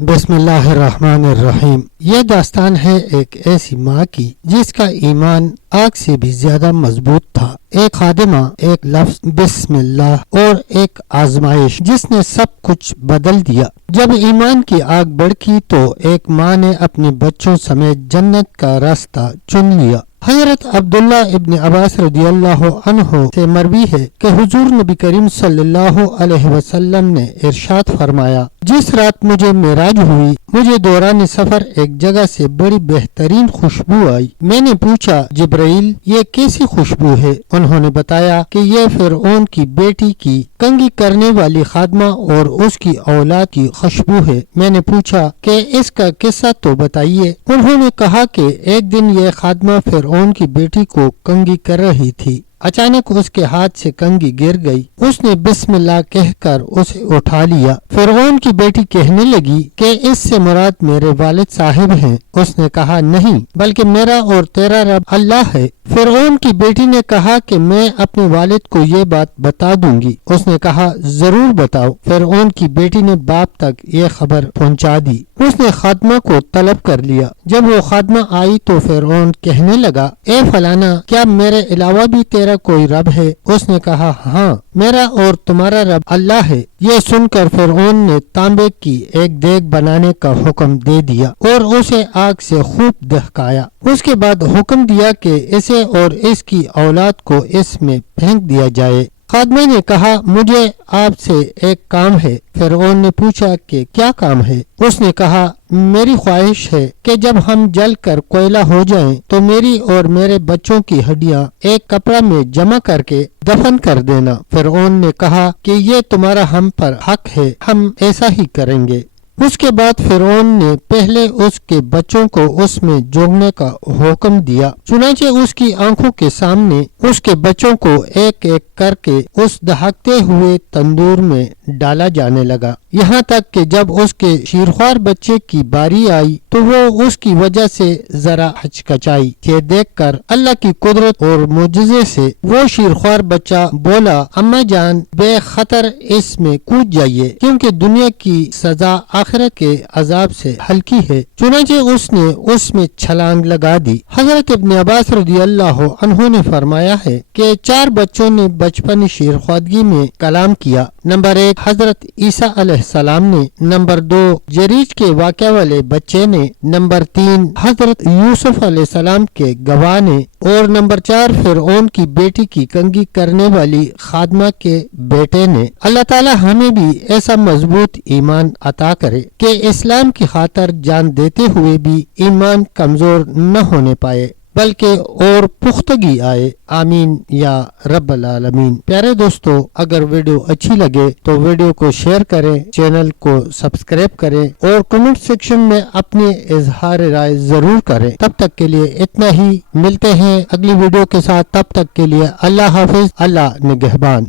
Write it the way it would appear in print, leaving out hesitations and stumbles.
بسم اللہ الرحمن الرحیم۔ یہ داستان ہے ایک ایسی ماں کی جس کا ایمان آگ سے بھی زیادہ مضبوط تھا۔ ایک خادمہ، ایک لفظ بسم اللہ اور ایک آزمائش جس نے سب کچھ بدل دیا۔ جب ایمان کی آگ بڑکی تو ایک ماں نے اپنے بچوں سمیت جنت کا راستہ چن لیا۔ حضرت عبداللہ ابن عباس رضی اللہ عنہ سے مروی ہے کہ حضور نبی کریم صلی اللہ علیہ وسلم نے ارشاد فرمایا، جس رات مجھے معراج ہوئی، مجھے دوران سفر ایک جگہ سے بڑی بہترین خوشبو آئی۔ میں نے پوچھا، جبرائیل یہ کیسی خوشبو ہے؟ انہوں نے بتایا کہ یہ فرعون کی بیٹی کی کنگھی کرنے والی خادمہ اور اس کی اولاد کی خوشبو ہے۔ میں نے پوچھا کہ اس کا قصہ تو بتائیے۔ انہوں نے کہا کہ ایک دن یہ خادمہ فرعون کی بیٹی کو کنگھی کر رہی تھی۔ اچانک اس کے ہاتھ سے کنگھی گر گئی۔ اس نے بسم اللہ کہہ کر اسے اٹھا لیا۔ فرعون کی بیٹی کہنے لگی کہ اس سے مراد میرے والد صاحب ہیں۔ اس نے کہا، نہیں، بلکہ میرا اور تیرا رب اللہ ہے۔ فرعون کی بیٹی نے کہا کہ میں اپنے والد کو یہ بات بتا دوں گی۔ اس نے کہا، ضرور بتاؤ۔ فرعون کی بیٹی نے باپ تک یہ خبر پہنچا دی۔ اس نے خادمہ کو طلب کر لیا۔ جب وہ خادمہ آئی تو فرعون کہنے لگا، اے فلانا، کیا میرے علاوہ بھی تیرا کوئی رب ہے؟ اس نے کہا، ہاں، میرا اور تمہارا رب اللہ ہے۔ یہ سن کر فرعون نے تانبے کی ایک دیگ بنانے کا حکم دے دیا اور اسے آگ سے خوب دہکایا۔ اس کے بعد حکم دیا کہ اسے اور اس کی اولاد کو اس میں پھینک دیا جائے۔ خادمہ نے کہا، مجھے آپ سے ایک کام ہے۔ فرعون نے پوچھا کہ کیا کام ہے؟ اس نے کہا، میری خواہش ہے کہ جب ہم جل کر کوئلہ ہو جائیں تو میری اور میرے بچوں کی ہڈیاں ایک کپڑا میں جمع کر کے دفن کر دینا۔ فرعون نے کہا کہ یہ تمہارا ہم پر حق ہے، ہم ایسا ہی کریں گے۔ اس کے بعد فرعون نے پہلے اس کے بچوں کو اس میں جوگنے کا حکم دیا۔ چنانچہ اس کی آنکھوں کے سامنے اس کے بچوں کو ایک ایک کر کے اس دہکتے ہوئے تندور میں ڈالا جانے لگا، یہاں تک کہ جب اس کے شیرخوار بچے کی باری آئی تو وہ اس کی وجہ سے ذرا ہچکچائی۔ یہ دیکھ کر اللہ کی قدرت اور معجزے سے وہ شیرخوار بچہ بولا، اماں جان، بے خطر اس میں کود جائیے، کیونکہ دنیا کی سزا آخرت کے عذاب سے ہلکی ہے۔ چنانچہ اس نے اس میں چھلانگ لگا دی۔ حضرت ابن عباس رضی اللہ عنہ نے فرمایا ہے کہ 4 بچوں نے بچپن شیرخوادگی میں کلام کیا۔ نمبر 1 حضرت عیسیٰ علیہ السلام نے، نمبر 2 جریج کے واقعہ والے بچے نے، نمبر 3 حضرت یوسف علیہ السلام کے گواہ نے، اور نمبر 4 فرعون کی بیٹی کی کنگھی کرنے والی خادمہ کے بیٹے نے۔ اللہ تعالی ہمیں بھی ایسا مضبوط ایمان عطا کرے کہ اسلام کی خاطر جان دیتے ہوئے بھی ایمان کمزور نہ ہونے پائے بلکہ اور پختگی آئے، آمین یا رب العالمین۔ پیارے دوستو، اگر ویڈیو اچھی لگے تو ویڈیو کو شیئر کریں، چینل کو سبسکرائب کریں اور کمنٹ سیکشن میں اپنے اظہار رائے ضرور کریں۔ تب تک کے لیے اتنا ہی، ملتے ہیں اگلی ویڈیو کے ساتھ، تب تک کے لیے اللہ حافظ، اللہ نگہبان۔